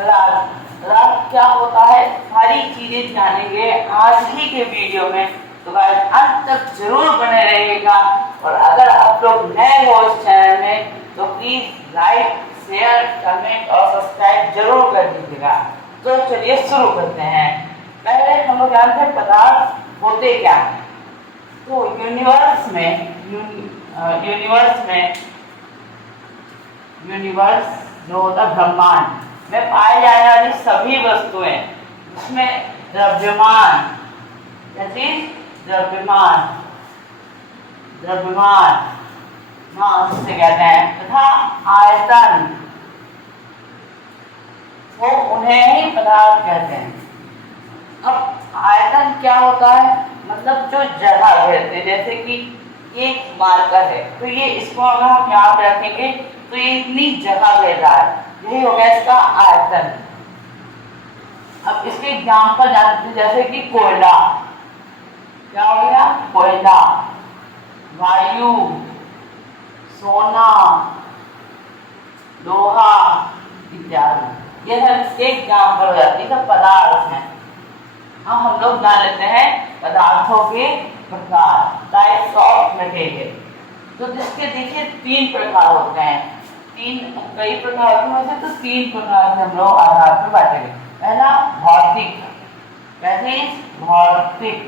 पदार्थ पदार्थ क्या होता है, सारी चीजें जानेंगे आज ही के वीडियो में। तो गाइस अंत तक जरूर बने रहिएगा। और अगर आप लोग नए हो इस चैनल में तो प्लीज लाइक, शेयर, कमेंट और सब्सक्राइब जरूर कर दीजिएगा। तो चलिए शुरू करते हैं। पहले हम लोग जानते हैं पदार्थ होते क्या हैं। तो यूनिवर्स जो होता है ब्रह्मांड में पाए जाने वाली सभी वस्तुएं, उसमें द्रव्यमान मास से कहते हैं, तथा आयतन, वो उन्हें ही पदार्थ कहते हैं। अब आयतन क्या होता है, मतलब जो जगह घेरते हैं। जैसे कि एक मार्कर है तो ये इसको अगर हम यहाँ पे रखेंगे तो ये इतनी जगह घेर रहा है, यही हो गया इसका आयतन। अब इसके एग्जाम्पल जानते हैं, जैसे कि कोयला, क्या हो गया, कोयला, वायु, सोना, लोहा इत्यादि, ये सब इसके एग्जाम्पल हो जाते हैं, सब पदार्थ हैं। अब हम लोग जान लेते हैं पदार्थों के प्रकार, टाइप्स ऑफ मटेरियल। तो जिसके देखिए 3 प्रकार होते हैं, कई प्रकार होते हैं वैसे, तो 3 प्रकार से हम लोग आधार पर बांटेंगे। पहला भौतिक,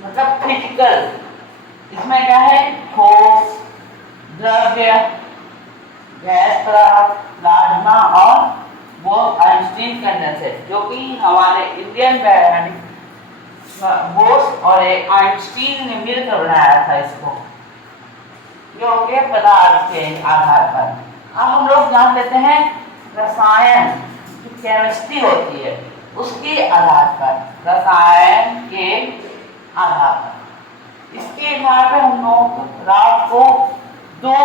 मतलब फिजिकल। इसमें क्या है, ठोस, द्रव्य, गैस पदार्थ, प्लाज्मा और वो आइंस्टीन कंडेंसेट, जो कि हमारे इंडियन वैज्ञानिक बोस और आइंस्टीन ने मिलकर बनाया था इसको, जो के पदार्थ के आधार पर। अब हम लोग जान लेते हैं रसायन, जो केमिस्ट्री होती है उसके आधार पर, रसायन के आधार पर। इसके आधार पर हम लोग पदार्थ को 2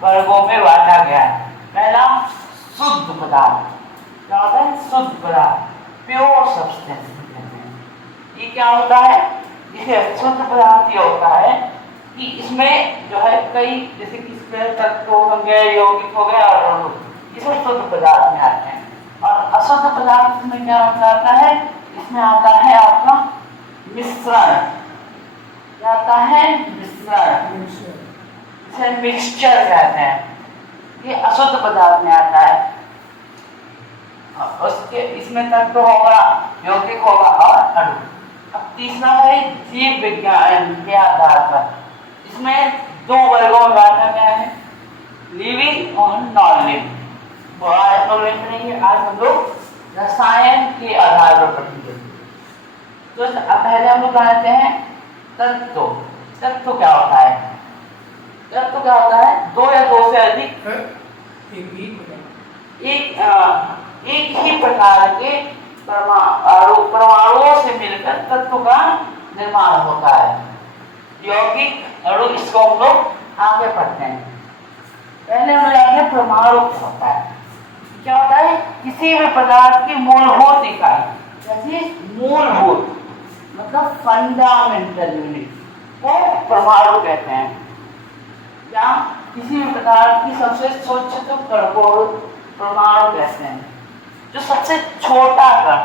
वर्गों में बांटा गया है। पहला शुद्ध पदार्थ, क्या होता है, शुद्ध पदार्थ, प्योर सब्सटेंस कहते हैं। ये क्या होता है, इसे शुद्ध पदार्थ ये होता है कि इसमें जो है कई, जैसे कि तत्व हो गए, यौगिक हो गए और इसे शुद्ध पदार्थ में आते हैं। और अशुद्ध पदार्थ में क्या आता है, इसमें आता है आपका मिश्रण, क्या आता है, मिश्रण, इसे मिक्सचर कहते हैं। ये अशुद्ध पदार्थ में आता है। उसके इसमें तत्व होगा, यौगिक होगा और अणु। अब तीसरा है जीव विज्ञान के आधार पर, इसमें 2 वर्गों में बांटा गया है, लिविंग और नॉन लिविंग। वो आज तो नहीं है, आज हम लोग रसायन के आधार पर पढ़ेंगे। तो पहले हम लोग जानते हैं तत्व। तत्व क्या होता है, तत्व क्या होता है, 2 या 2 से अधिक एक ही प्रकार के परमाणुओं से मिलकर तत्व का निर्माण होता है। यौगिक, अणु, इसको हम लोग आगे पढ़ते हैं। पहले हम जानते हैं परमाणु क्या होता है। क्या होता है, किसी भी पदार्थ की मूलभूत इकाई, जैसे मूलभूत मतलब फंडामेंटल यूनिट, वो परमाणु कहते हैं। या किसी भी पदार्थ की सबसे सूक्ष्म कण को परमाणु कहते हैं। जो सबसे छोटा कण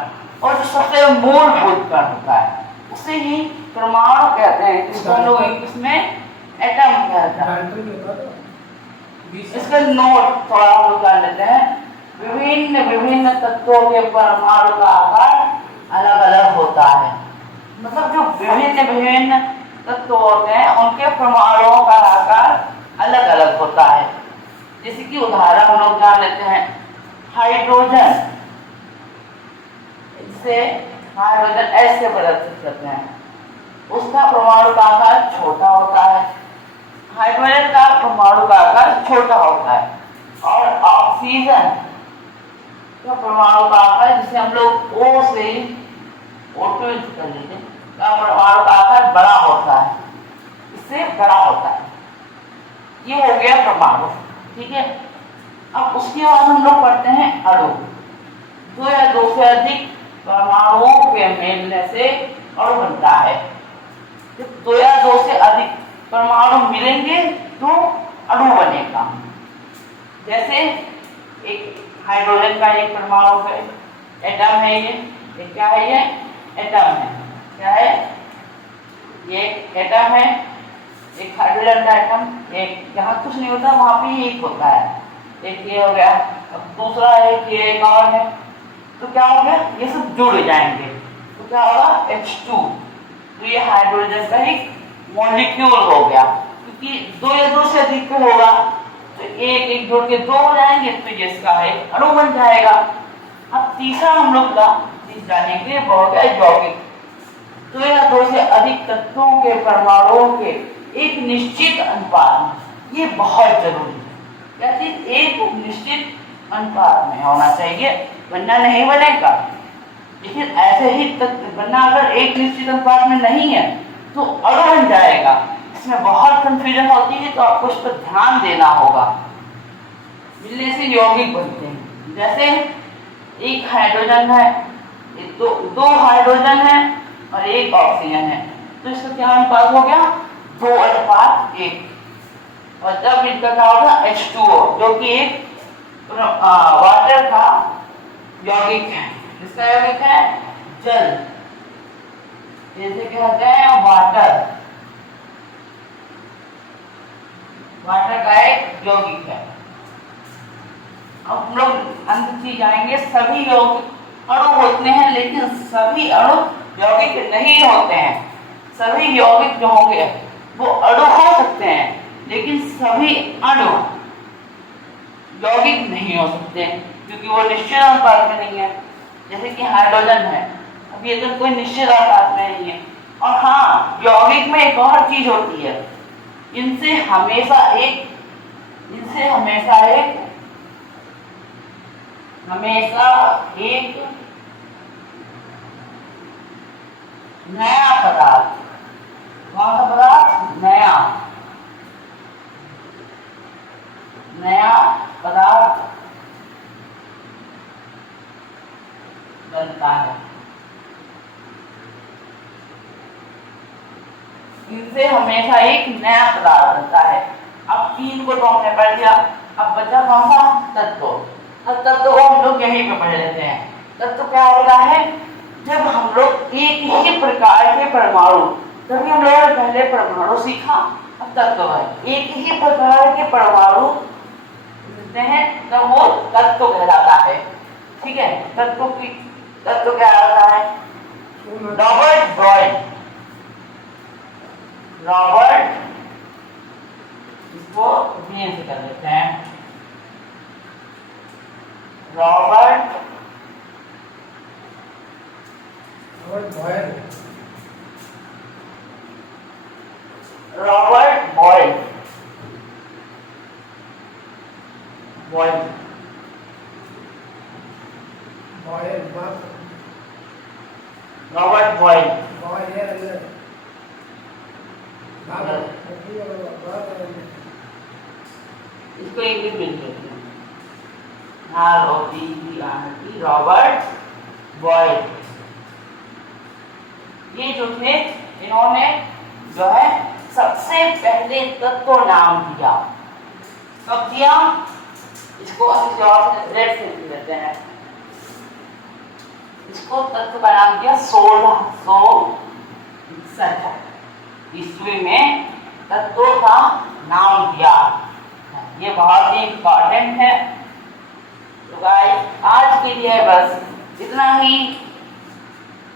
और जो सबसे मूलभूत कण होता है उसे ही परमाणु कहते हैं, जिसको हम लोग इंग्लिश में एटम कहते हैं। इसका नोट थोड़ा हम लोग जान लेते हैं। विभिन्न तत्वों के परमाणु का आकार अलग अलग होता है, मतलब जो विभिन्न तत्व होते हैं उनके परमाणुओं का आकार अलग अलग होता है। जैसे कि उदाहरण हम लोग जान लेते हैं, हाइड्रोजन, इससे हाइड्रोजन ऐसे प्रदर्शित करते हैं, उसका परमाणु का आकार छोटा होता है। हाइड्रोजन का परमाणु का आकार छोटा होता है। और ऑक्सीजन का परमाणु का आकार, जिसे हम लोग O से O2 कर लेते हैं, का परमाणु का आकार बड़ा होता है, इससे बड़ा होता है। ये हो गया परमाणु, ठीक है। अब उसके बाद हम लोग पढ़ते हैं अणु। 2 या 2 से अधिक परमाणुओं के मिलने से अणु बनता है। जब 2 या 2 से अधिक परमाणु मिलेंगे तो अणु बनेगा। जैसे एक हाइड्रोजन का एक परमाणु है, एटम है ये क्या है, ये एटम है। क्या है ये, एटम है, एक हाइड्रोजन का एटम, एक यहाँ कुछ नहीं होता वहां पे एक होता है, एक ये हो गया। अब दूसरा एक और है, तो क्या हो गया, ये सब जुड़ जाएंगे तो क्या होगा H2। तो ये हाइड्रोजन का एक मॉलिक्यूल हो गया, क्योंकि दो या दो से अधिक होगा तो एक एक जोड़ के दो हो जाएंगे, तो ये इसका एक अणु बन जाएगा। अब तीसरा हम लोग का चीज जानेंगे वो हो गया यौगिक। दो या दो से अधिक तत्वों के परमाणुओं के एक निश्चित अनुपात में, ये बहुत जरूरी है, क्या चीज एक निश्चित अनुपात में होना चाहिए वरना नहीं बनेगा। लेकिन ऐसे ही तत्व बनना अगर एक निश्चित अनुपात में नहीं है तो अणु बन जाएगा। इसमें बहुत कंफ्यूजन होती है, तो आपको इस पर ध्यान देना होगा। मिलने से यौगिक बनते हैं, जैसे एक हाइड्रोजन है, दो हाइड्रोजन है और एक ऑक्सीजन है, तो इसका क्या अनुपात हो गया 2:1। और जब इनका क्या होगा H2O, जो कि एक वाटर का यौगिक है, इसका यौगिक है जल, जैसे कहते हैं वाटर, वाटर का एक यौगिक है। अब हम लोग अंत चीज आएंगे, सभी यौगिक अणु होते हैं लेकिन सभी अणु यौगिक नहीं होते हैं। सभी यौगिक जो होंगे वो अणु हो सकते हैं लेकिन सभी अणु यौगिक नहीं हो सकते क्योंकि वो निश्चित अनुपात में नहीं है। जैसे कि हाइड्रोजन है, अब ये तो कोई निश्चित अनुपात में नहीं है। और हाँ, यौगिक में एक और चीज होती है, इनसे हमेशा एक नया पदार्थ, कौन सा पदार्थ, नया पदार्थ बनता है। इनसे हमेशा एक नया पदार्थ बनता है। अब तीन को तो हमने पढ़ लिया, अब बचा कौन सा, तत्व। अब तत्व को हम लोग यहीं पे पढ़ लेते हैं। तत्व क्या होता है, जब हम लोग एक ही प्रकार के परमाणु, तभी हम लोगों ने पहले परमाणु सीखा, अब तत्व है, एक ही प्रकार के परमाणु मिलते हैं तब वो तत्व कहलाता है। ठीक है, तत्व क्या होता है, रॉबर्ट इसको धीरे से कर देते हैं, रॉबर्ट बॉयल, रॉबर्ट बॉयल, इसको इंग्लिश में कहते हैं रॉबर्ट बॉयल। ये जो थे, इन्होंने जो है सबसे पहले तत्व नाम दिया। कब दिया, इसको रेड से देते हैं, इसको तत्व का नाम दिया 1661 ईस्वी में तत्वों का नाम दिया। ये बहुत ही इंपॉर्टेंट है। तो गाइस आज के लिए बस इतना ही।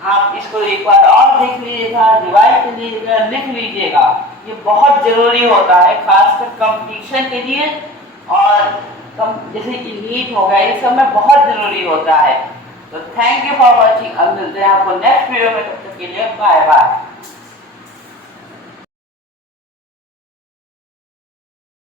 आप इसको एक बार और देख लीजिएगा, रिवाइज कर लीजिएगा, लिख लीजिएगा, ये बहुत जरूरी होता है खासकर कंपटीशन के लिए, और जैसे नीट हो गया, ये सब में बहुत जरूरी होता है। तो थैंक यू फॉर वॉचिंग। अब मिलते हैं आपको नेक्स्ट वीडियो में, तब तक के लिए बाय बाय।